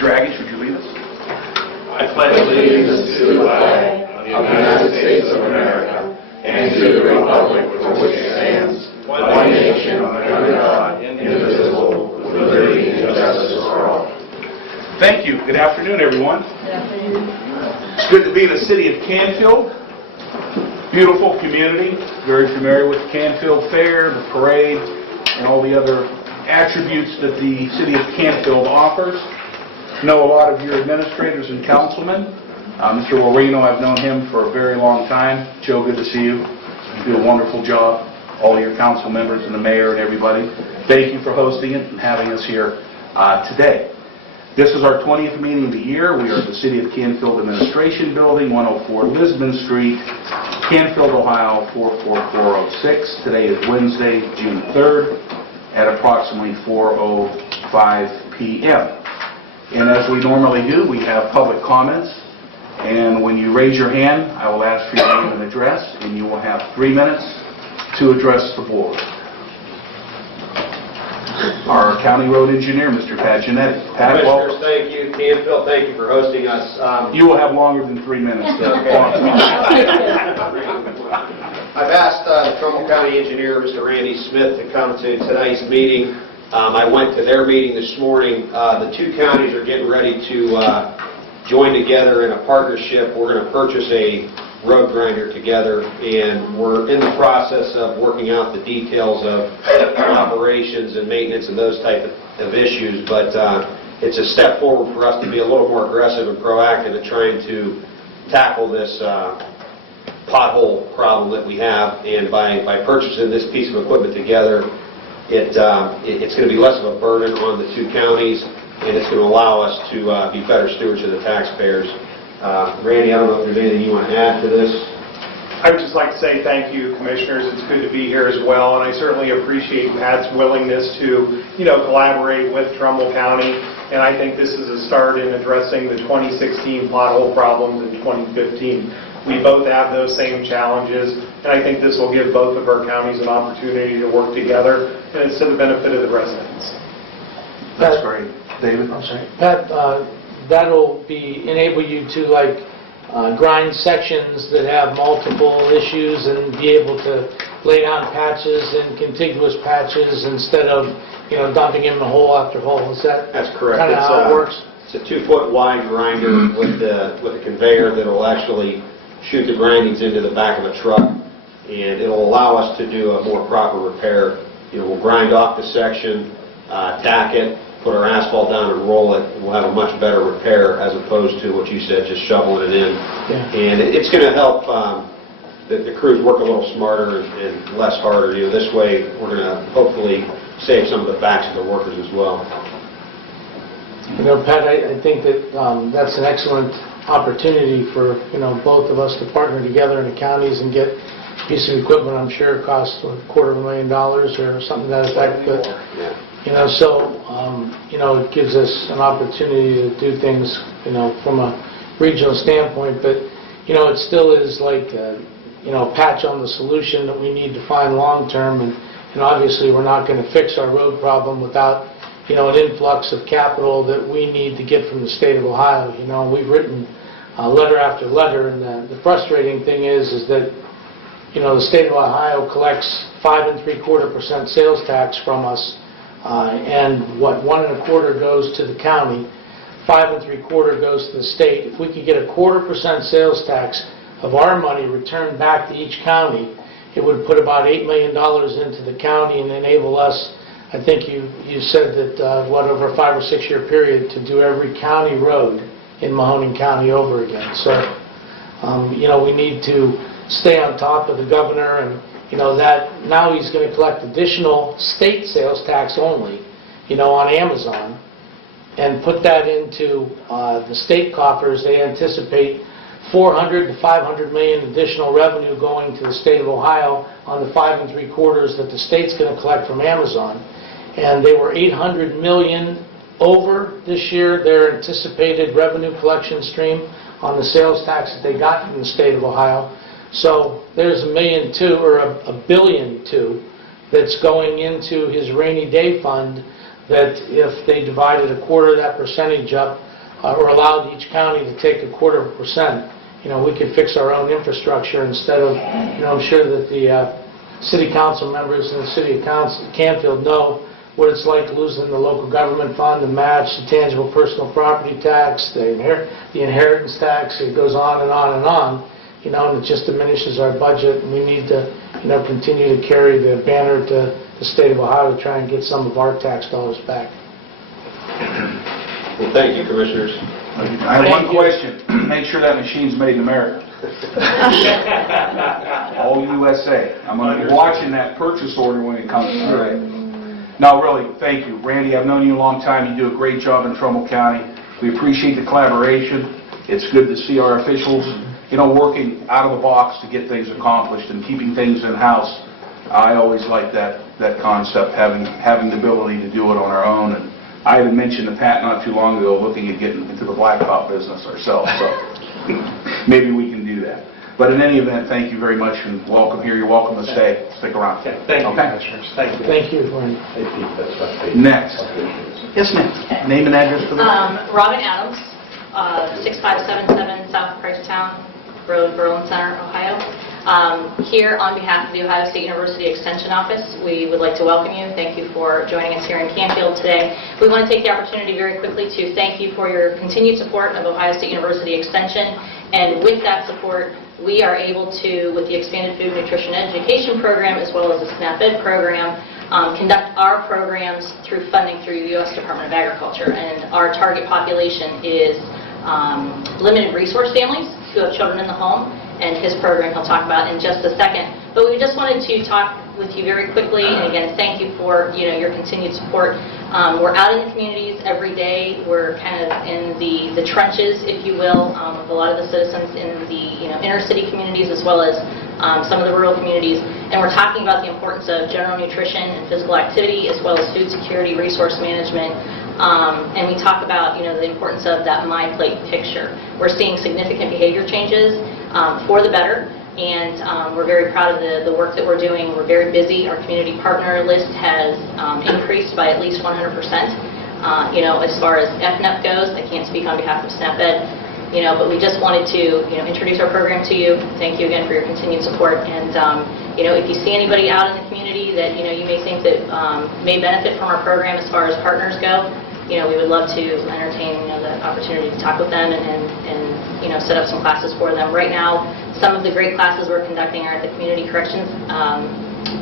Dragish, would you lead us? I pledge allegiance to the flag of the United States of America and to the republic for which it stands, one nation under God, indivisible, with liberty and justice for all. Thank you. Good afternoon, everyone. Good afternoon. It's good to be in the city of Canfield. Beautiful community. Very familiar with the Canfield Fair, the parade, and all the other attributes that the city of Canfield offers. Know a lot of your administrators and councilmen. Mr. Loreno, I've known him for a very long time. Joe, good to see you. You do a wonderful job. All your council members and the mayor and everybody. Thank you for hosting it and having us here today. This is our 20th meeting of the year. We are at the City of Canfield Administration Building, 104 Lisbon Street, Canfield, Ohio, 44406. Today is Wednesday, June 3rd at approximately 4:05 p.m. And as we normally do, we have public comments. And when you raise your hand, I will ask for your name and address, and you will have 3 minutes to address the board. Our county road engineer, Mr. Pat Genetti. Pat, welcome. Commissioners, thank you. Canfield, thank you for hosting us. You will have longer than 3 minutes. I've asked the Trumbull County engineer, Mr. Randy Smith, to come to tonight's meeting. I went to their meeting this morning. The two counties are getting ready to join together in a partnership. We're going to purchase a road grinder together, and we're in the process of working out the details of operations and maintenance and those type of issues. But it's a step forward for us to be a little more aggressive and proactive in trying to tackle this pothole problem that we have. And by purchasing this piece of equipment together, it's going to be less of a burden on the two counties, and it's going to allow us to be better stewards of the taxpayers. Randy, I don't know if there's anything you want to add to this. I would just like to say thank you, Commissioners. It's good to be here as well, and I certainly appreciate Pat's willingness to, collaborate with Trumbull County. And I think this is a start in addressing the 2016 pothole problems in 2015. We both have those same challenges, and I think this will give both of our counties an opportunity to work together, and it's to the benefit of the residents. That's great. David? I'm sorry. Pat, that'll enable you to grind sections that have multiple issues and be able to lay down patches and contiguous patches instead of dumping in hole after hole. That's correct. Kind of how it works? It's a 2-foot wide grinder with a conveyor that will actually shoot the grindings into the back of a truck, and it'll allow us to do a more proper repair. We'll grind off the section, tack it, put our asphalt down and roll it, and we'll have a much better repair as opposed to what you said, just shoveling it in. Yeah. And it's going to help the crews work a little smarter and less harder. This way we're going to hopefully save some of the backs of the workers as well. Pat, I think that that's an excellent opportunity for both of us to partner together in the counties and get a piece of equipment. I'm sure it costs $250,000 or something to that effect. But it gives us an opportunity to do things from a regional standpoint. But it still is like a patch on the solution that we need to find long term. And obviously we're not going to fix our road problem without an influx of capital that we need to get from the state of Ohio. We've written letter after letter, and the frustrating thing is that the state of Ohio collects 5.75% sales tax from us, and 1.25% goes to the county, 5.75% goes to the state. If we could get a 0.25% sales tax of our money returned back to each county, it would put about $8 million into the county and enable us. I think you said that over a 5 or 6 year period to do every county road in Mahoning County over again. So we need to stay on top of the governor, and that now he's going to collect additional state sales tax only on Amazon and put that into the state coffers. They anticipate 400 to 500 million additional revenue going to the state of Ohio on the 5.75% that the state's going to collect from Amazon. And they were 800 million over this year, their anticipated revenue collection stream on the sales tax that they got from the state of Ohio. So there's $1.2 million or $1.2 billion that's going into his rainy day fund, that if they divided a quarter of that percentage up or allowed each county to take 0.25%, we could fix our own infrastructure instead of, I'm sure that the city council members in the city of Canfield know what it's like losing the local government fund, the match, the tangible personal property tax, the inheritance tax. It goes on and on and on, and it just diminishes our budget. And we need to, continue to carry the banner to the state of Ohio to try and get some of our tax dollars back. Well, thank you, Commissioners. I have one question. Make sure that machine's made in America. All USA. I'm going to be watching that purchase order when it comes through. No, really, thank you. Randy, I've known you a long time. You do a great job in Trumbull County. We appreciate the collaboration. It's good to see our officials, working out of the box to get things accomplished and keeping things in-house. I always like that concept, having the ability to do it on our own. And I had mentioned to Pat not too long ago looking at getting into the blacktop business ourselves, so maybe we can do that. But in any event, thank you very much and welcome here. You're welcome to stay. Stick around. Okay, thank you, Commissioners. Thank you. Thank you, Glenn. Next. Yes, ma'am. Name and address for the... Robin Adams, 6577 South Pricetown Road, Berlin Center, Ohio. Here on behalf of the Ohio State University Extension Office, we would like to welcome you. Thank you for joining us here in Canfield today. We want to take the opportunity very quickly to thank you for your continued support of Ohio State University Extension. And with that support, we are able to, with the Expanded Food Nutrition Education Program as well as the SNAP Ed program, conduct our programs through funding through the U.S. Department of Agriculture. And our target population is limited resource families who have children in the home, and his program he'll talk about in just a second. But we just wanted to talk with you very quickly, and again, thank you for your continued support. We're out in the communities every day. We're kind of in the trenches, if you will, with a lot of the citizens in the inner city communities as well as some of the rural communities. And we're talking about the importance of general nutrition and physical activity as well as food security, resource management. And we talk about the importance of that My Plate picture. We're seeing significant behavior changes for the better. And we're very proud of the work that we're doing. We're very busy. Our community partner list has increased by at least 100%. As far as FNEP goes, I can't speak on behalf of SNAP Ed, but we just wanted to, introduce our program to you. Thank you again for your continued support. And, if you see anybody out in the community that, you may think that may benefit from our program as far as partners go, we would love to entertain, the opportunity to talk with them and set up some classes for them. Right now, some of the great classes we're conducting are at the Community Corrections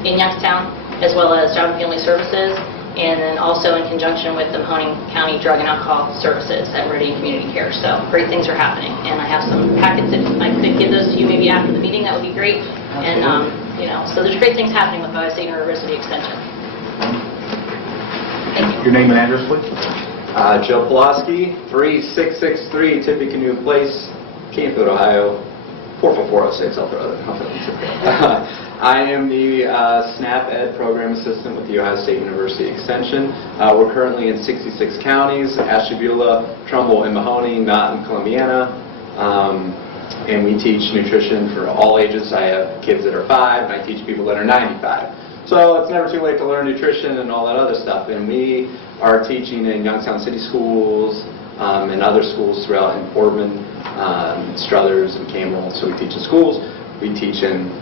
in Youngstown, as well as Job and Family Services, and then also in conjunction with the Mahoning County Drug and Alcohol Services at Meridian Community Care. So great things are happening, and I have some packets. If I could give those to you maybe after the meeting, that would be great. And so there's great things happening with Ohio State University Extension. Thank you. Your name and address, please. Joe Pulaski, 3663 Tippecanoe Place, Canfield, Ohio, 44406. I'll throw that. I am the SNAP Ed Program Assistant with the Ohio State University Extension. We're currently in 66 counties: Ashtabula, Trumbull, and Mahoning, not in Columbiana. And we teach nutrition for all ages. I have kids that are 5, and I teach people that are 95. So it's never too late to learn nutrition and all that other stuff. And we are teaching in Youngstown City schools and other schools throughout in Boardman, Struthers, and Campbell. So we teach in schools. We teach in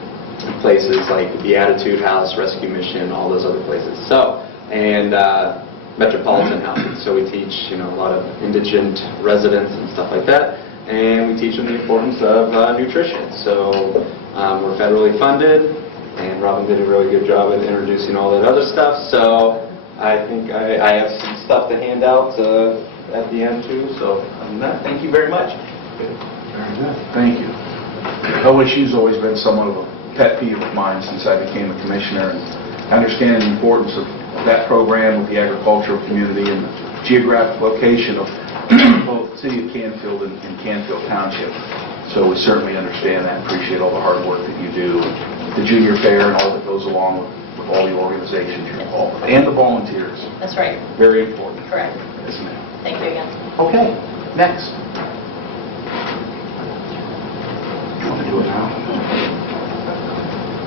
places like the Beatitude House, Rescue Mission, all those other places. So, and metropolitan housing. So we teach, a lot of indigent residents and stuff like that. And we teach them the importance of nutrition. So we're federally funded. And Robin did a really good job at introducing all that other stuff. So I think I have some stuff to hand out at the end too. So other than that, thank you very much. Very good. Thank you. OSU's always been somewhat of a pet peeve of mine since I became a commissioner. And understanding the importance of that program with the agricultural community and the geographic location of both the city of Canfield and Canfield Township. So we certainly understand that and appreciate all the hard work that you do. The junior fair and all that goes along with all the organizations you're involved with, and the volunteers. That's right. Very important. Correct. Yes, ma'am. Thank you again. Okay, next. You want to do it now?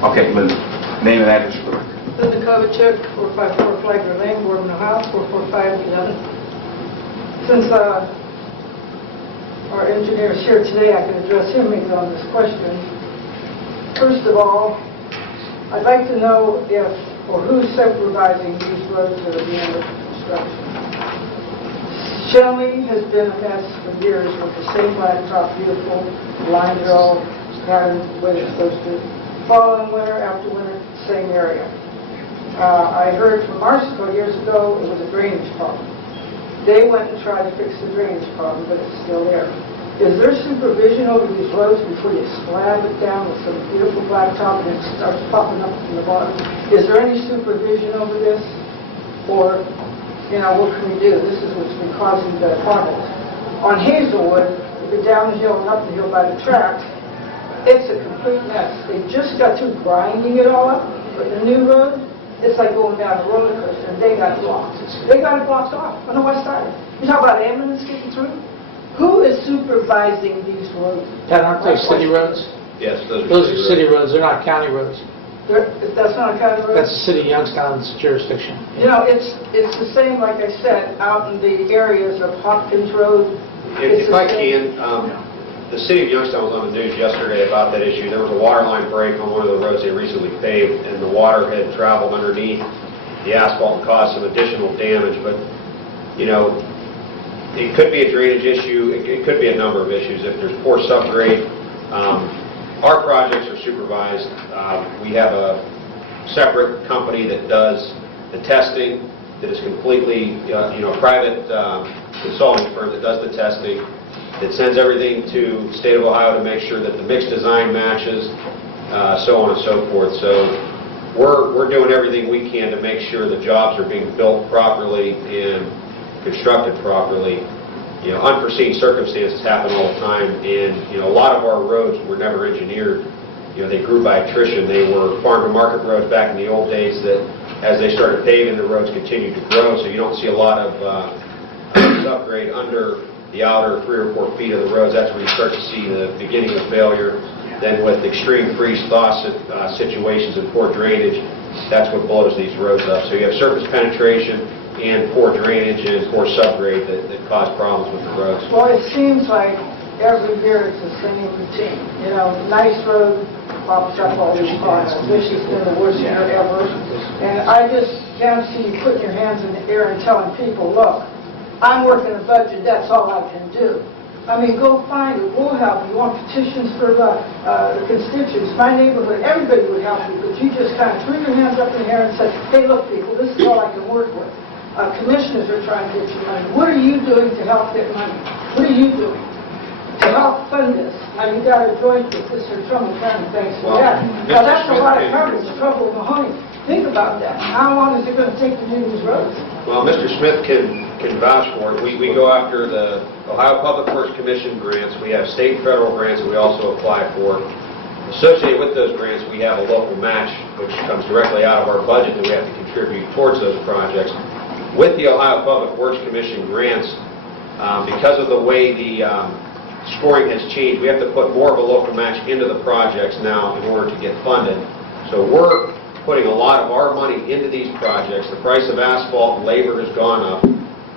Okay, Linda, name and address for the record. Linda Kovacic, 454 Flagler Lane, Boardman, Ohio, 44511. Since our engineer is here today, I can address him maybe on this question. First of all, I'd like to know if, or who's supervising these roads that are being under construction. Shelley has been a mess for years with the same blacktop, beautiful line drill pattern, the way it's supposed to. Fall and winter after winter, same area. I heard from Marsico years ago it was a drainage problem. They went and tried to fix the drainage problem, but it's still there. Is there supervision over these roads before you slab it down with some beautiful blacktop and it starts popping up from the bottom? Is there any supervision over this? Or, what can we do? This is what's been causing the potholes. On Hazelwood, the down the hill and up the hill by the tracks, it's a complete mess. They just got through grinding it all up, but the new road, it's like going down a roller coaster, and they got it blocked. They got it blocked off on the west side. You talk about ambulance getting through? Who is supervising these roads? Pat, aren't those city roads? Yes, Those are city roads, they're not county roads. That's not a county road? That's the city of Youngstown's jurisdiction. It's the same, like I said, out in the areas of Hopkins Road. If I can, the city of Youngstown was on the news yesterday about that issue. There was a water line break on one of the roads they recently paved, and the water had traveled underneath the asphalt and caused some additional damage. But, it could be a drainage issue. It could be a number of issues. If there's poor subgrade, our projects are supervised. We have a separate company that does the testing, that is completely, a private consulting firm that does the testing. It sends everything to the state of Ohio to make sure that the mix design matches, so on and so forth. So we're doing everything we can to make sure the jobs are being built properly and constructed properly. Unforeseen circumstances happen all the time, and a lot of our roads were never engineered. They grew by attrition. They were farm-to-market roads back in the old days that, as they started paving, the roads continued to grow. So you don't see a lot of upgrade under the outer 3 or 4 feet of the roads. That's where you start to see the beginning of failure. Then with extreme freeze-thaw situations and poor drainage, that's what blows these roads up. So you have surface penetration and poor drainage and poor subgrade that cause problems with the roads. Well, it seems like every year it's the same routine. Nice road pops up all these cars. This has been the worst year ever. And I just can't see you putting your hands in the air and telling people, look, I'm working a budget, that's all I can do. Go find it, we'll help you. You want petitions for the constituents, my neighborhood, everybody would help you, but you just kind of threw your hands up in the air and said, hey, look, people, this is all I can work with. Commissioners are trying to get you money. What are you doing to help get money? What are you doing to help fund this? Now, you got to join with this or Trumbull County, thanks for that. Now, that's a lot of coverage, the trouble with Mahoning. Think about that. How long is it going to take to do these roads? Well, Mr. Smith can vouch for it. We go after the Ohio Public Works Commission grants. We have state and federal grants that we also apply for. Associated with those grants, we have a local match, which comes directly out of our budget that we have to contribute towards those projects. With the Ohio Public Works Commission grants, because of the way the scoring has changed, we have to put more of a local match into the projects now in order to get funded. So we're putting a lot of our money into these projects. The price of asphalt and labor has gone up.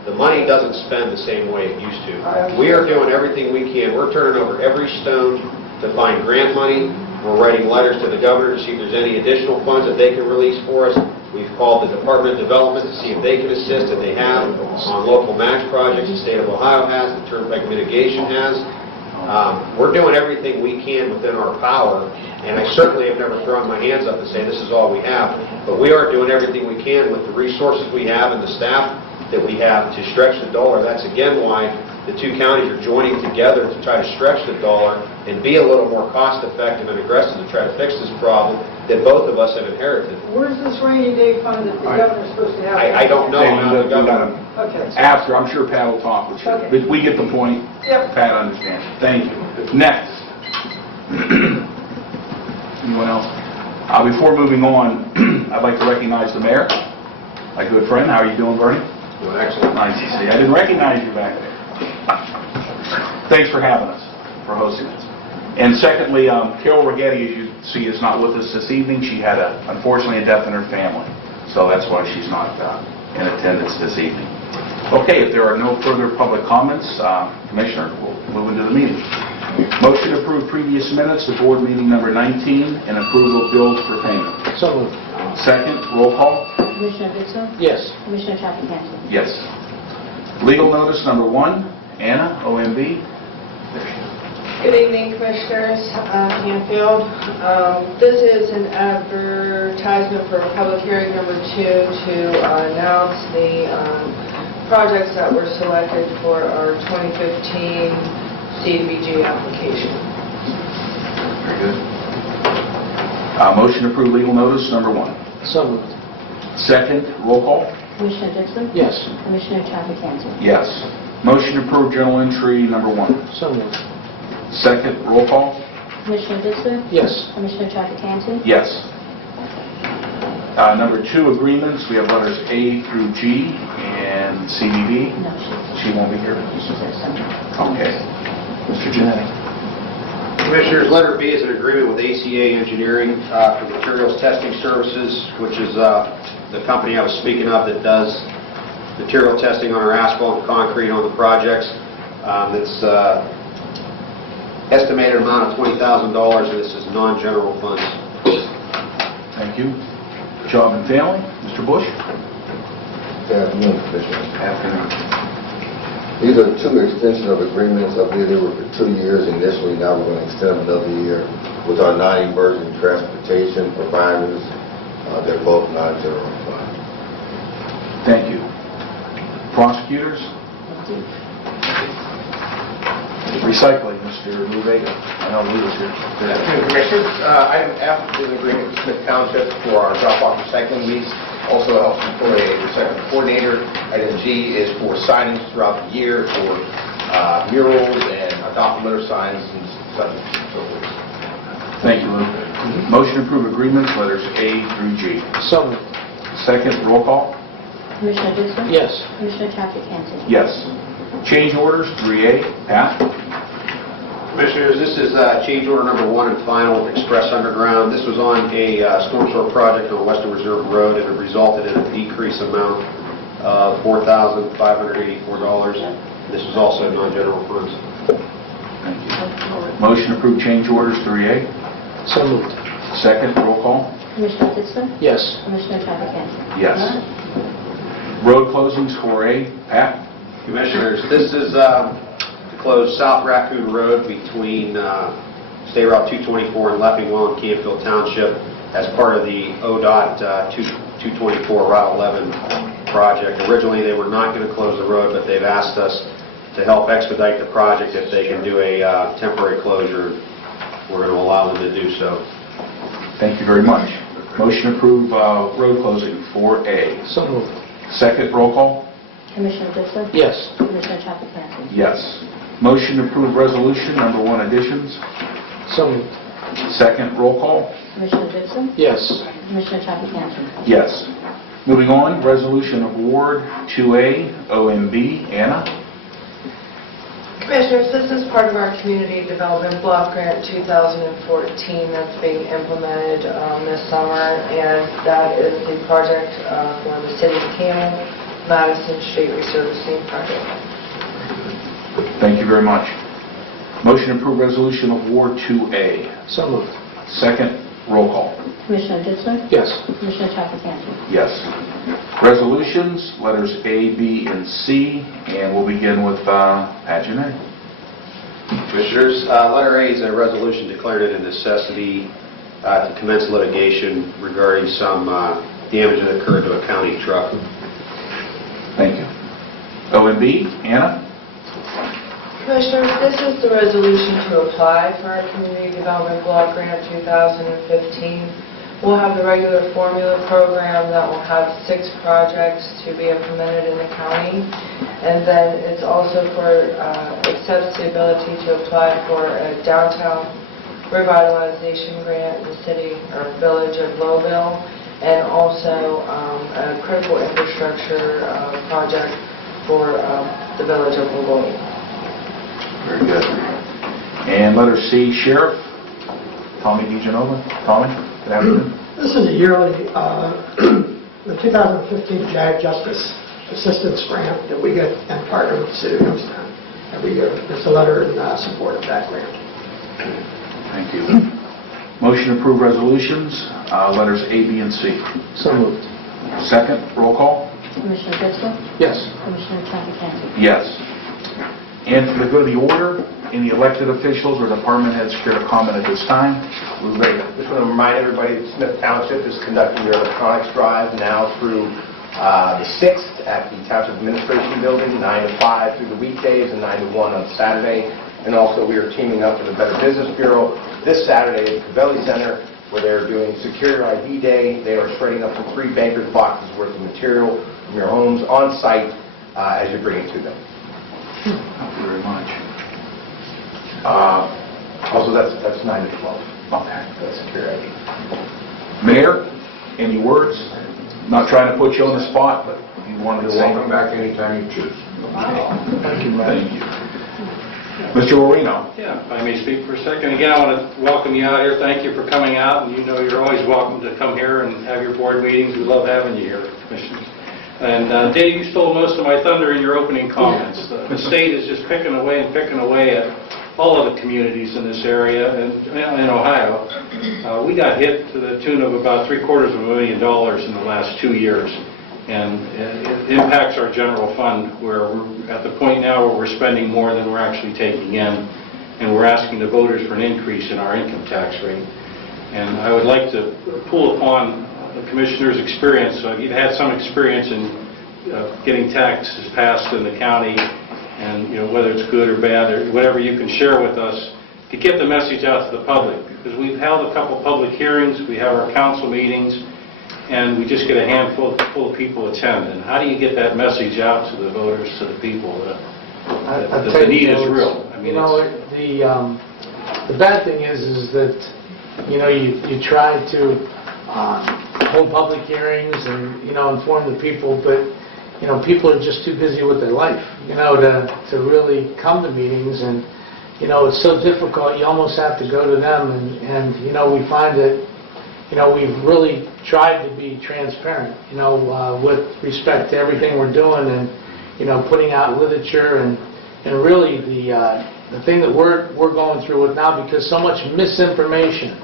The money doesn't spend the same way it used to. We are doing everything we can. We're turning over every stone to find grant money. We're writing letters to the governor to see if there's any additional funds that they can release for us. We've called the Department of Development to see if they can assist, and they have on local match projects. The state of Ohio has, the Turnpike Mitigation has. We're doing everything we can within our power, and I certainly have never thrown my hands up and say this is all we have, but we are doing everything we can with the resources we have and the staff that we have to stretch the dollar. That's again why the two counties are joining together to try to stretch the dollar and be a little more cost-effective and aggressive to try to fix this problem that both of us have inherited. Where's this rainy day fund that the governor's supposed to have? I don't know how the governor... Okay. After, I'm sure Pat will talk with you. Okay. But we get the point. Yep. Pat understands. Thank you. Next. Anyone else? Before moving on, I'd like to recognize the mayor, my good friend. How are you doing, Bernie? Doing excellent. Nice to see you. I didn't recognize you back there. Thanks for having us, for hosting us. And secondly, Carol Rigetti, as you see, is not with us this evening. She had, unfortunately, a death in her family. So that's why she's not in attendance this evening. Okay, if there are no further public comments, Commissioner, we'll move into the meeting. Motion to approve previous minutes of board meeting number 19 and approval of bills for payment. So moved. Second, roll call. Commissioner Ditzler? Yes. Commissioner Trafficante? Yes. Legal notice number 1, Anna, OMB. Good evening, Commissioners, Canfield. This is an advertisement for public hearing number 2 to announce the projects that were selected for our 2015 CDBG application. Very good. Motion to approve legal notice number 1. So moved. Second, roll call. Commissioner Ditzler? Yes. Commissioner Trafficante? Yes. Motion to approve journal entry number 1. So moved. Second, roll call. Commissioner Ditzler? Yes. Commissioner Trafficante? Yes. Number 2, agreements. We have letters A through G and CDD. No, She won't be here. she's there somewhere. Okay. Mr. Janetti. Commissioners, letter B is an agreement with ACA Engineering for materials testing services, which is the company I was speaking of that does material testing on our asphalt and concrete on the projects. It's estimated amount of $20,000, and this is non-general funds. Thank you. Job and family, Mr. Bush. Good afternoon, Commissioner. Afternoon. These are 2 extension of agreements. I believe they were for 2 years initially. Now we're going to extend them another year with our non-emergent transportation providers. They're both non-general fund. Thank you. Prosecutors. Recycling, Mr. Luvega. I know Lou was here. Commissioners, item F is an agreement with Smith Township for our drop-off recycling needs. Also helps employ a recycling coordinator. Item G is for signage throughout the year for murals and odometer signs and such and so forth. Thank you, Lou. Motion to approve agreements, letters A through G. So moved. Second, roll call. Commissioner Ditzler? Yes. Commissioner Trafficante? Yes. Change orders, 3A. Pat? Commissioners, this is change order number 1 and final with Express Underground. This was on a storm sewer project on Western Reserve Road, and it resulted in a decrease amount of $4,584. This was also non-general funds. Thank you. Motion to approve change orders, 3A. So moved. Second, roll call. Commissioner Ditzler? Yes. Commissioner Trafficante? Yes. Road closings, 4A. Pat? Commissioners, this is to close South Raccoon Road between State Route 224 and Leffingwell and Canfield Township as part of the ODOT 224 Route 11 project. Originally, they were not going to close the road, but they've asked us to help expedite the project if they can do a temporary closure. We're going to allow them to do so. Thank you very much. Motion to approve road closing, 4A. So moved. Second, roll call. Commissioner Ditzler? Yes. Commissioner Trafficante? Yes. Motion to approve resolution number 1 additions. So moved. Second, roll call. Commissioner Ditzler? Yes. Commissioner Trafficante? Yes. Moving on, resolution award 2A, OMB. Anna? Commissioners, this is part of our Community Development Block Grant 2014 that's being implemented this summer, and that is the project for the City of Canton, Madison Street Resurfacing Project. Thank you very much. Motion to approve resolution award 2A. So moved. Second, roll call. Commissioner Ditzler? Yes. Commissioner Trafficante? Yes. Resolutions, letters A, B, and C, and we'll begin with Pat Janetti. Commissioners, letter A is a resolution declaring it a necessity to commence litigation regarding some damage that occurred to a county truck. Thank you. OMB, Anna? Commissioners, this is the resolution to apply for our Community Development Block Grant 2015. We'll have the regular formula program that will have 6 projects to be implemented in the county. And then it's also for accepts the ability to apply for a downtown revitalization grant in the city or village of Lowville, and also a critical infrastructure project for the village of Lowville. Very good. And letter C, Sheriff, Tommy DeGenova. Tommy, good afternoon. This is a yearly, the 2015 JAG Justice assistance grant that we get and partner with the city of Youngstown every year. There's a letter in support of that grant. Thank you. Motion to approve resolutions, letters A, B, and C. So moved. Second, roll call? Commissioner Ditzler? Yes. Commissioner Trafficante? Yes. And for the good of the order, any elected officials or department heads care to comment at this time? Lou Vega. Just want to remind everybody that Smith Township is conducting their electronics drive now through the 6th at the Township Administration Building, 9 to 5 through the weekdays and 9 to 1 on Saturday. And also we are teaming up with the Better Business Bureau this Saturday at the Cavelli Center, where they're doing Secure ID Day. They are shredding up to 3 bankers' boxes worth of material from your homes on site as you bring it to them. Thank you very much. Also, that's 9 to 12. Okay. That's Secure ID. Mayor, any words? Not trying to put you on the spot, but if you wanted to say. Welcome back anytime you choose. Thank you. Mr. Marino. Yeah, if I may speak for a second. Again, I want to welcome you out here. Thank you for coming out, and you know you're always welcome to come here and have your board meetings. We love having you here, Commissioners. And Dave, you stole most of my thunder in your opening comments. The state is just picking away at all of the communities in this area and in Ohio. We got hit to the tune of about $750,000 in the last 2 years. And it impacts our general fund, where we're at the point now where we're spending more than we're actually taking in, and we're asking the voters for an increase in our income tax rate. And I would like to pull upon the Commissioner's experience. You've had some experience in getting taxes passed in the county, and whether it's good or bad or whatever you can share with us to get the message out to the public. Because we've held a couple public hearings, we have our council meetings, and we just get a handful of people attend. And how do you get that message out to the voters, to the people, that the need is real? I mean, the bad thing is that you try to hold public hearings and inform the people, but people are just too busy with their life to really come to meetings, and it's so difficult. You almost have to go to them, and we find that we've really tried to be transparent, with respect to everything we're doing, and putting out literature, and really the thing that we're going through with now, because so much misinformation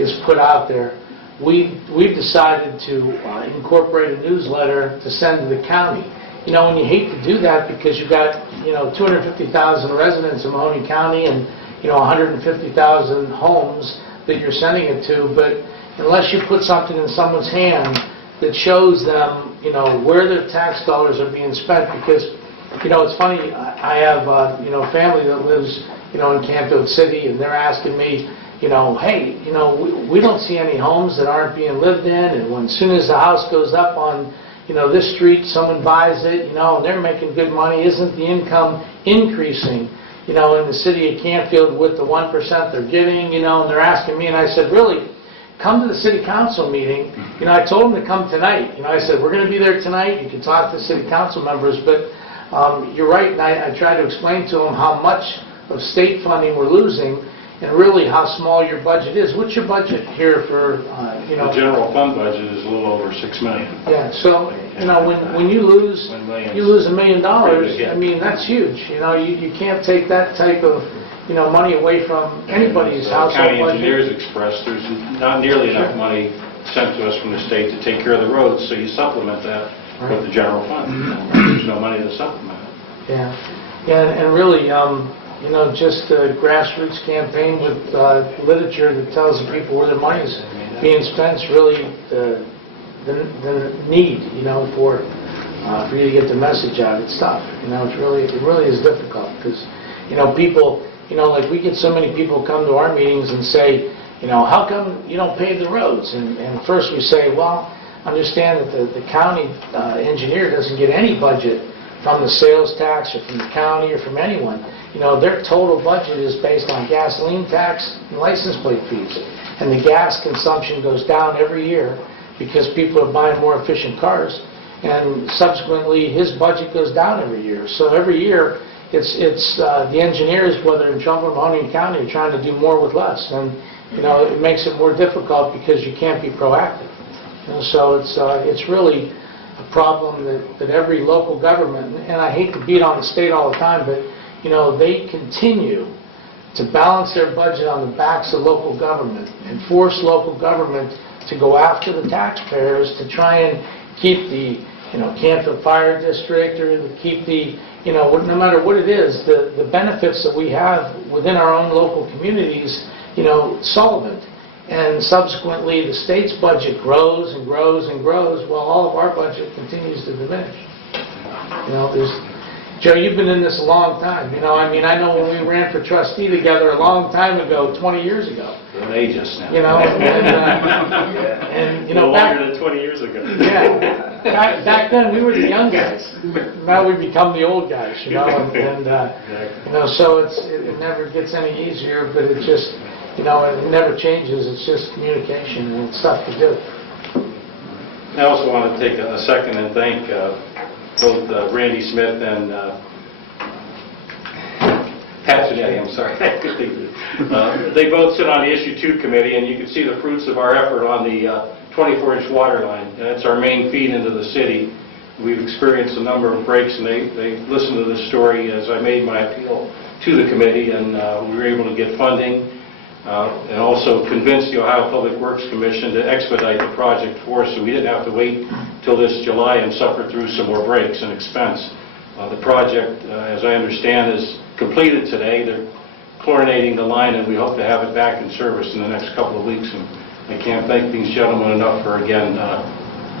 is put out there. We've decided to incorporate a newsletter to send to the county. And you hate to do that because you've got 250,000 residents in Mahoning County and 150,000 homes that you're sending it to, but unless you put something in someone's hand that shows them, where their tax dollars are being spent, because, it's funny, I have, family that lives, in Canfield City, and they're asking me, hey, we don't see any homes that aren't being lived in, and as soon as the house goes up on, this street, someone buys it, and they're making good money. Isn't the income increasing, in the city of Canfield with the 1% they're getting, and they're asking me, and I said, really? Come to the city council meeting. I told them to come tonight. I said, we're going to be there tonight. You can talk to the city council members, but you're right, and I try to explain to them how much of state funding we're losing, and really how small your budget is. What's your budget here for, The general fund budget is a little over $6 million. Yeah, so, when you lose $1 million, I mean, that's huge. You can't take that type of money away from anybody's household County budget. engineers expressed there's not nearly enough money sent to us from the state to take care of the roads, so you supplement that with the general fund. There's no money to supplement it. Yeah, and really, just a grassroots campaign with literature that tells the people where their money is being spent is really the need, for you to get the message out. It's tough. It really is difficult because, people. Like we get so many people come to our meetings and say, how come you don't pave the roads? And first we say, well, understand that the county engineer doesn't get any budget from the sales tax or from the county or from anyone. Their total budget is based on gasoline tax and license plate fees. And the gas consumption goes down every year because people are buying more efficient cars. And subsequently, his budget goes down every year. So every year, it's the engineers, whether in Trumbull or Mahoning County, are trying to do more with less, and it makes it more difficult because you can't be proactive. So it's really a problem that every local government, and I hate to beat on the state all the time, but, they continue to balance their budget on the backs of local government and force local government to go after the taxpayers to try and keep the, Canfield Fire District or to keep the, no matter what it is, the benefits that we have within our own local communities, solvent. And subsequently, the state's budget grows and grows and grows while all of our budget continues to diminish. Joe, you've been in this a long time. I know when we ran for trustee together a long time ago, 20 years ago. Don't age us now. No longer than 20 years ago. Yeah. Back then, we were the young guys. Now we become the old guys, so it never gets any easier, but it just, it never changes. It's just communication and it's tough to do. I also want to take a second and thank both Randy Smith and Pat Finetti, I'm sorry. They both sit on the Issue 2 committee, and you can see the fruits of our effort on the 24-inch water line. And it's our main feed into the city. We've experienced a number of breaks, and they listened to this story as I made my appeal to the committee, and we were able to get funding and also convinced the Ohio Public Works Commission to expedite the project for us, so we didn't have to wait till this July and suffer through some more breaks and expense. The project, as I understand, is completed today. They're chlorinating the line, and we hope to have it back in service in the next couple of weeks. And I can't thank these gentlemen enough for, again,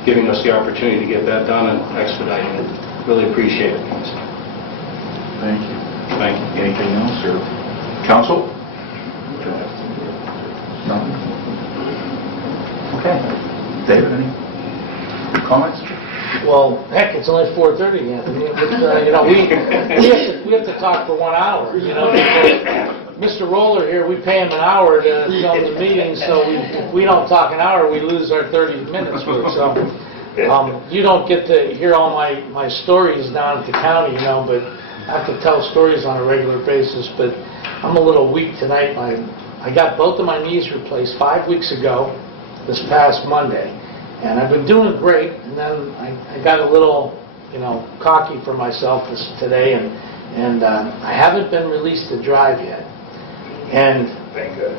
giving us the opportunity to get that done and expediting it. Really appreciate it, guys. Thank you. Thank you. Anything else, or council? No? Okay. David, any comments? Well, heck, it's only 4:30 yet. We have to talk for 1 hour. Mr. Roller here, we pay him an hour to film the meeting, so if we don't talk an hour, we lose our 30 minutes worth. So you don't get to hear all my stories down at the county, but I have to tell stories on a regular basis. But I'm a little weak tonight. I got both of my knees replaced 5 weeks ago, this past Monday. And I've been doing great, and then I got a little, cocky for myself today, and I haven't been released to drive yet. And Thank God.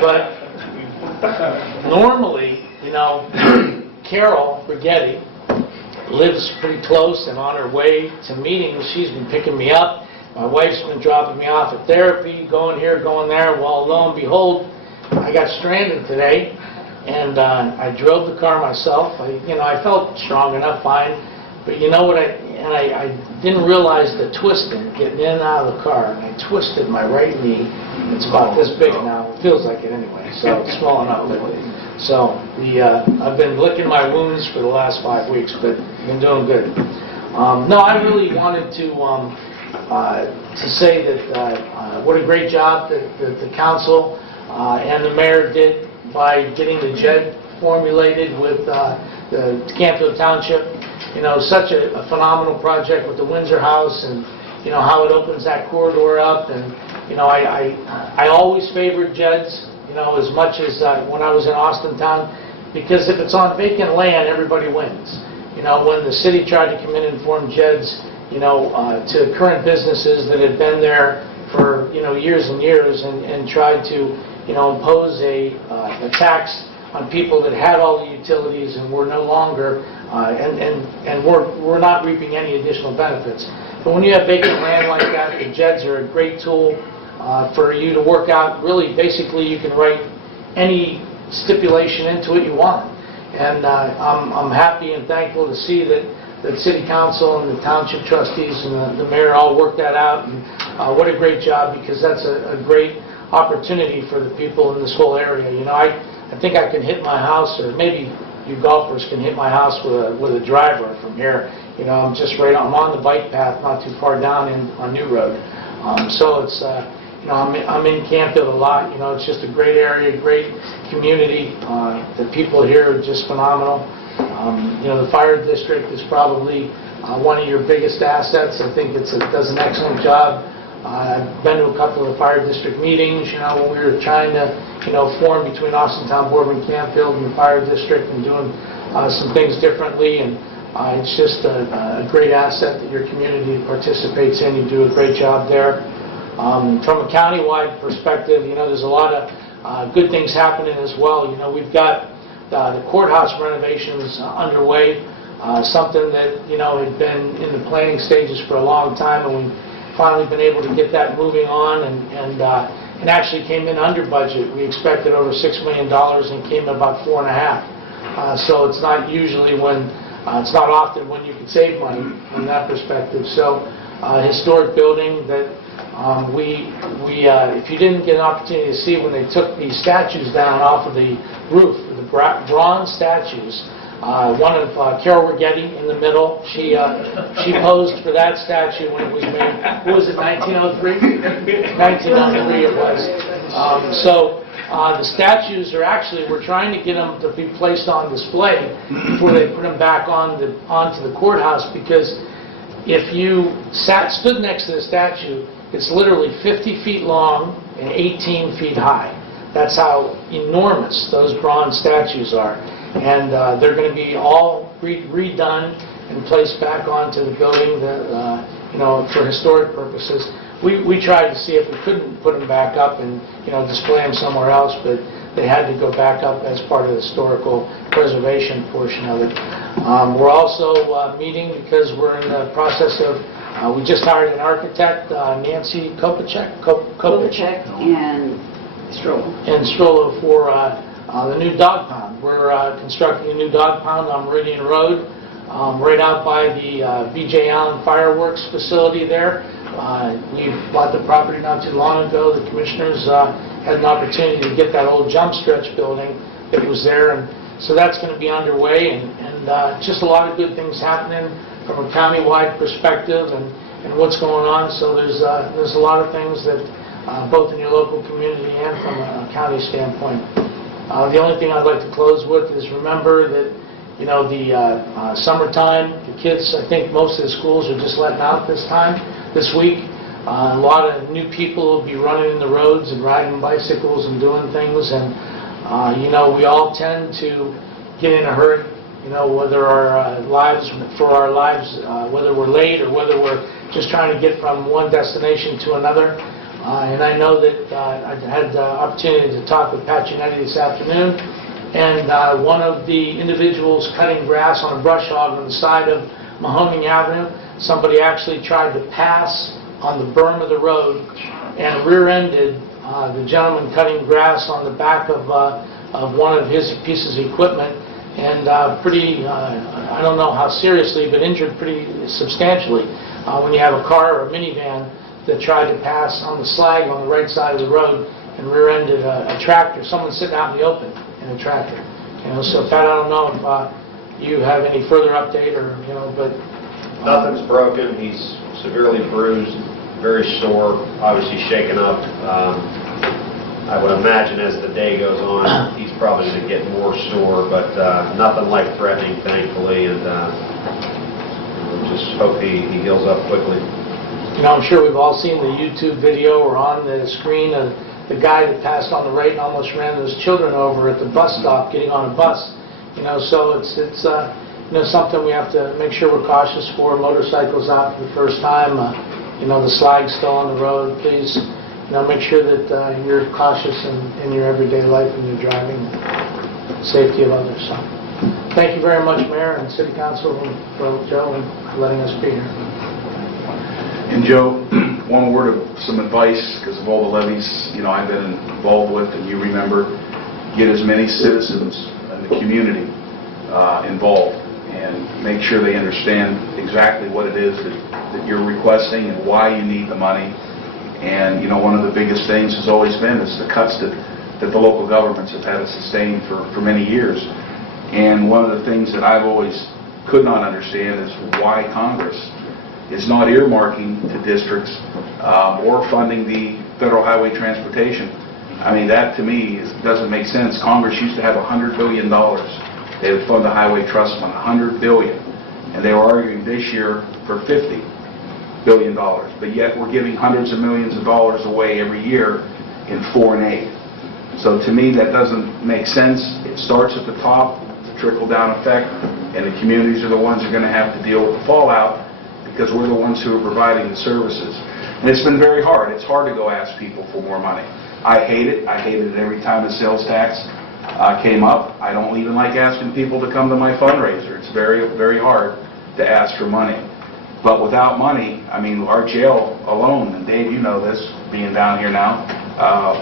but normally, Carol Brigetti lives pretty close and on her way to meetings. She's been picking me up. My wife's been dropping me off at therapy, going here, going there. Well, lo and behold, I got stranded today, and I drove the car myself. I felt strong enough, fine, but you know what? I didn't realize the twisting, getting in and out of the car, and I twisted my right knee. It's about this big now. It feels like it anyway, so it's swollen up. So I've been licking my wounds for the last 5 weeks, but I've been doing good. No, I really wanted to say that what a great job that the council and the mayor did by getting the JED formulated with the Canfield Township. Such a phenomenal project with the Windsor House and, how it opens that corridor up. And, I always favored JEDs, as much as when I was in Austin Town, because if it's on vacant land, everybody wins. When the city tried to come in and form JEDs, to current businesses that had been there for, years and years and tried to impose a tax on people that had all the utilities and were no longer, and were not reaping any additional benefits. But when you have vacant land like that, the JEDs are a great tool for you to work out. Really, basically, you can write any stipulation into it you want. And I'm happy and thankful to see that City Council and the Township Trustees and the Mayor all worked that out. And what a great job, because that's a great opportunity for the people in this whole area. I think I can hit my house, or maybe you golfers can hit my house with a driver from here. I'm just I'm on the bike path, not too far down on New Road. So it's I'm in Canfield a lot. It's just a great area, great community. The people here are just phenomenal. The fire district is probably one of your biggest assets. I think it does an excellent job I've been to a couple of fire district meetings, when we were trying to, form between Austintown, Boardman, Canfield, and the fire district and doing some things differently. And it's just a great asset that your community participates in. You do a great job there. From a county-wide perspective, there's a lot of good things happening as well. We've got the courthouse renovations underway, something that, had been in the planning stages for a long time, and we've finally been able to get that moving on, and actually came in under budget. We expected over $6 million and came in about $4.5 million. So it's not usually it's not often when you can save money from that perspective. So historic building that if you didn't get an opportunity to see when they took these statues down off of the roof, the bronze statues, one of Carol Righetti in the middle, she posed for that statue when it was made. What was it, 1903? 1903 it was. The statues are actually, we're trying to get them to be placed on display before they put them back onto the courthouse, because if you stood next to the statue, it's literally 50 feet long and 18 feet high. That's how enormous those bronze statues are. And they're going to be all redone and placed back onto the building for historic purposes. We tried to see if we couldn't put them back up and display them somewhere else, but they had to go back up as part of the historical preservation portion of it. We're also meeting because we're in the process of, we just hired an architect, Nancy Kopacek and Strollo for the new dog pound. We're constructing a new dog pound on Meridian Road, right out by the B.J. Allen Fireworks facility there. We bought the property not too long ago. The commissioners had an opportunity to get that old jump stretch building that was there, and so that's going to be underway, and just a lot of good things happening from a county-wide perspective and what's going on. So there's a lot of things that both in your local community and from a county standpoint. The only thing I'd like to close with is remember that the summertime, the kids, I think most of the schools are just letting out this week. A lot of new people will be running in the roads and riding bicycles and doing things, and we all tend to get in a hurry, whether our lives, whether we're late or whether we're just trying to get from one destination to another. And I know that I had the opportunity to talk with Pat Giannetti this afternoon, and one of the individuals cutting grass on a brush hog on the side of Mahoning Avenue, somebody actually tried to pass on the berm of the road and rear-ended the gentleman cutting grass on the back of one of his pieces of equipment, and I don't know how seriously, but injured pretty substantially when you have a car or a minivan that tried to pass on the slag on the right side of the road and rear-ended a tractor, someone sitting out in the open in a tractor. So Pat, I don't know if you have any further update but... Nothing's broken. He's severely bruised, very sore, obviously shaken up. I would imagine as the day goes on, he's probably going to get more sore, but nothing life-threatening, thankfully, and we'll just hope he heals up quickly. I'm sure we've all seen the YouTube video or on the screen of the guy that passed on the right and almost ran those children over at the bus stop getting on a bus. So it's something we have to make sure we're cautious for. Motorcycles out for the first time, the slag's still on the road. Please, make sure that you're cautious in your everyday life when you're driving, and safety of others. So, thank you very much, Mayor and City Council, for Joe and letting us be here. And Joe, one word of some advice, because of all the levies I've been involved with, and you remember, get as many citizens in the community involved, and make sure they understand exactly what it is that you're requesting and why you need the money. And one of the biggest things has always been is the cuts that the local governments have had to sustain for many years. And one of the things that I've always could not understand is why Congress is not earmarking to districts or funding the federal highway transportation. I mean, that to me doesn't make sense. Congress used to have $100 billion. They would fund the highway trust fund, $100 billion. And they were arguing this year for $50. billion, but yet we're giving hundreds of millions of dollars away every year in foreign aid. So to me, that doesn't make sense. It starts at the top, the trickle-down effect, and the communities are the ones who are going to have to deal with the fallout because we're the ones who are providing the services. And it's been very hard. It's hard to go ask people for more money. I hate it. I hated it every time the sales tax came up. I don't even like asking people to come to my fundraiser. It's very, very hard to ask for money. But without money, I mean, our jail alone, and Dave, you know this, being down here now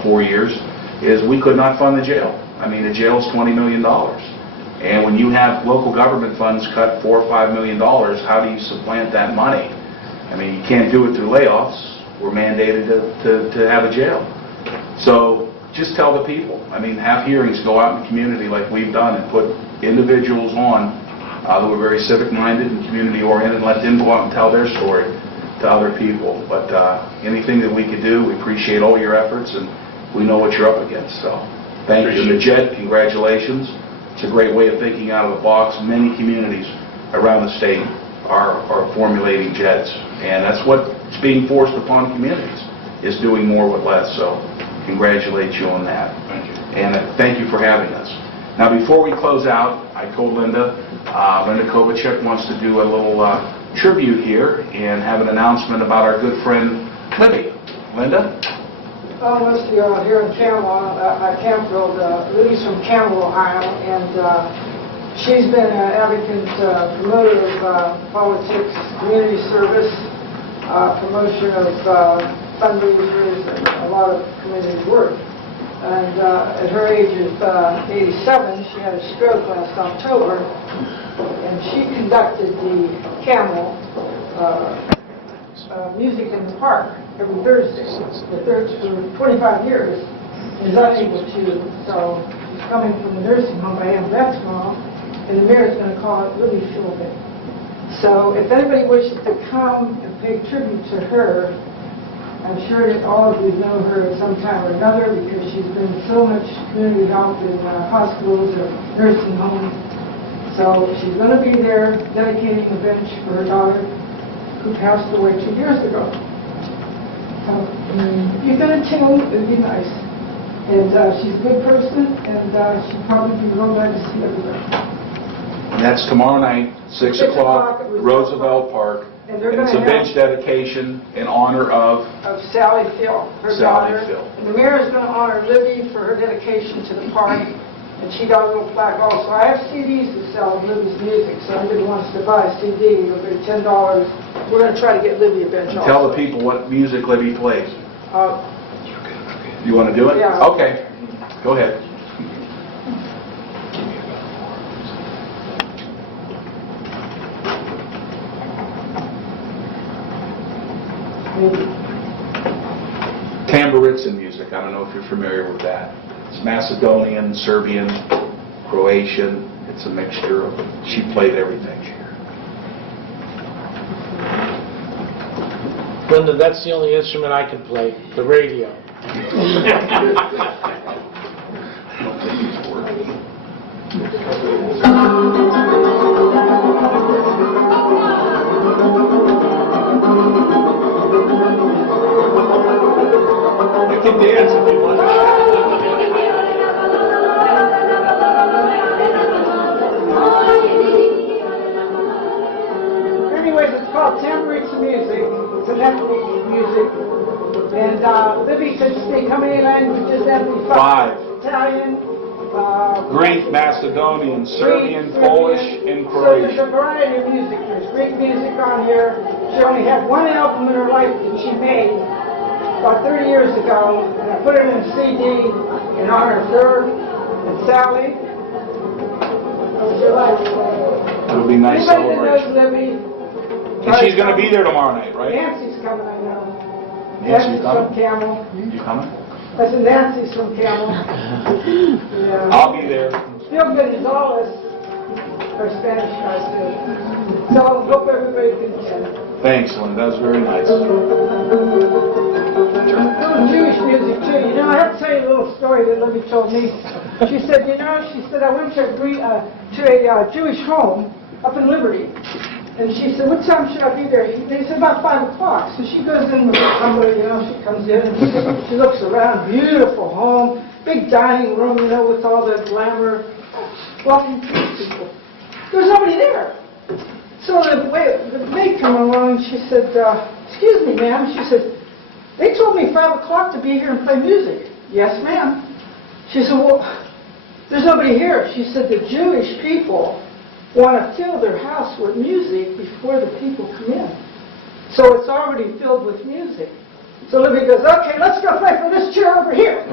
4 years, is we could not fund the jail. I mean, the jail's $20 million. And when you have local government funds cut $4 or $5 million, how do you supplant that money? I mean, you can't do it through layoffs. We're mandated to have a jail. So just tell the people. I mean, have hearings, go out in the community like we've done and put individuals on who are very civic-minded and community-oriented and let them go out and tell their story to other people. But anything that we could do, we appreciate all your efforts, and we know what you're up against. So thank you. And the JED, congratulations. It's a great way of thinking out of the box. Many communities around the state are formulating JEDs, and that's what's being forced upon communities, is doing more with less. So congratulate you on that. Thank you. And thank you for having us. Now, before we close out, I told Linda Kovacek wants to do a little tribute here and have an announcement about our good friend Libby. Linda? Well, mostly here in Campfield, Libby's from Campbell, Ohio, and she's been an advocate, promoter of politics, community service, promotion of fundraisers, and a lot of community work. And at her age of 87, she had a stroke last October, and she conducted the Camel Music in the Park every Thursday for 25 years. Is unable to, so she's coming from the nursing home. I am that tomorrow, and the mayor's going to call it Libby Field Day. So if anybody wishes to come and pay tribute to her, I'm sure that all of you know her at some time or another because she's been so much community help in hospitals or nursing homes. So she's going to be there dedicating the bench for her daughter who passed away 2 years ago. So if you're going to tune, it would be nice. And she's a good person, and she'll probably be real glad to see everybody. And that's tomorrow night, 6 o'clock, Roosevelt Park. And they're And it's a bench dedication in honor of Sally Phil, her Sally daughter. Phil. And the mayor is going to honor Libby for her dedication to the park, and she got a little plaque also. I have CDs to sell of Libby's music, so anybody wants to buy a CD, it'll be $10. We're going to try to get Libby a bench also. Tell the people what music Libby plays. You want to do it? Yeah. Okay. Go ahead. Tamburitsa music. I don't know if you're familiar with that. It's Macedonian, Serbian, Croatian. It's a mixture of. She played everything. Linda, that's the only instrument I can play, the radio. You can dance if you want. Anyways, it's called Tamburitsa music. It's an ethnic music. And Libby can speak how many languages? Ethnic? 5. Italian, Greek, Macedonian, Serbian, Polish, and So there's Croatian. a variety of music. There's Greek music on here. She only had one album in her life that she made about 30 years ago, and I put it in a CD in honor of her and Sally. It'll be a nice Anybody that knows celebration. Libby, And she's going to be there tomorrow night, right? Nancy's coming, I know. Nancy's from coming? Camel. You coming? I said Nancy's from Camel. Yeah. I'll be there. Still good as all us, our Spanish guys do. So hope everybody can attend. Thanks, Lynn. That was very nice. Jewish music too. You know, I have to tell you a little story that Libby told me. She said, I went to a Jewish home up in Liberty, And she said, what time should I be there? They said, about 5 o'clock. So she goes in with somebody, she comes in and she looks around, beautiful home, big dining room, with all the glamour, walking people. There's nobody there. So the maid come along and she said, excuse me, ma'am. She said, they told me 5 o'clock to be here and play music. Yes, ma'am. She said, well, there's nobody here. She said, the Jewish people want to fill their house with music before the people come in. So it's already filled with music. So Libby goes, okay, let's go play for this chair over here.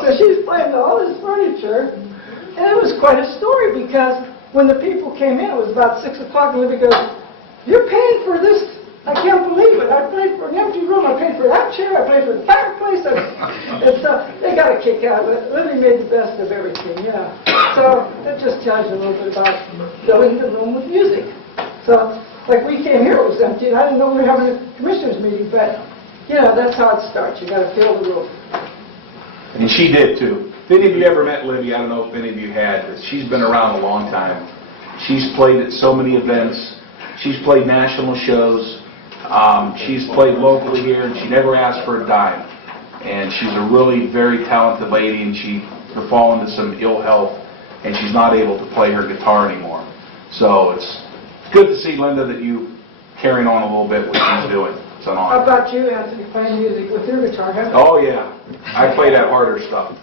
So she's playing all this furniture. And it was quite a story because when the people came in, it was about 6 o'clock, and Libby goes, you're paying for this? I can't believe it. I paid for an empty room. I paid for that chair. I paid for the fireplace. And so they got a kick out of it. Libby made the best of everything, yeah. So that just tells you a little bit about filling the room with music. So, like we came here, it was empty, and I didn't know we were having a commissioners meeting, but, that's how it starts. You got to fill the room. And she did, too. If any of you ever met Libby, I don't know if any of you had, but she's been around a long time. She's played at so many events. She's played national shows. She's played locally here, and she never asked for a dime. And she's a really very talented lady, and she fallen into some ill health, and she's not able to play her guitar anymore. So it's good to see, Linda, that you carrying on a little bit what she's doing. It's an honor. How about you, Anthony, playing music with your guitar? Oh, yeah. I play that harder stuff.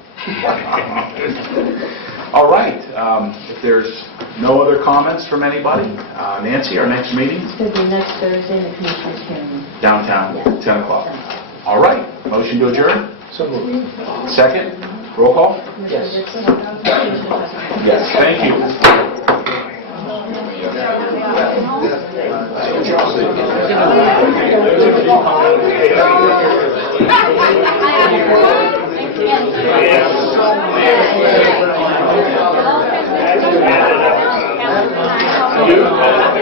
All right. If there's no other comments from anybody, Nancy, our next meeting? It's going to be next Thursday in the Commissioners' hearing. Downtown, Yeah. 10 o'clock. All right. Motion to adjourn? So moved. Second? Roll call? Yes. Yes. Thank you. Yeah.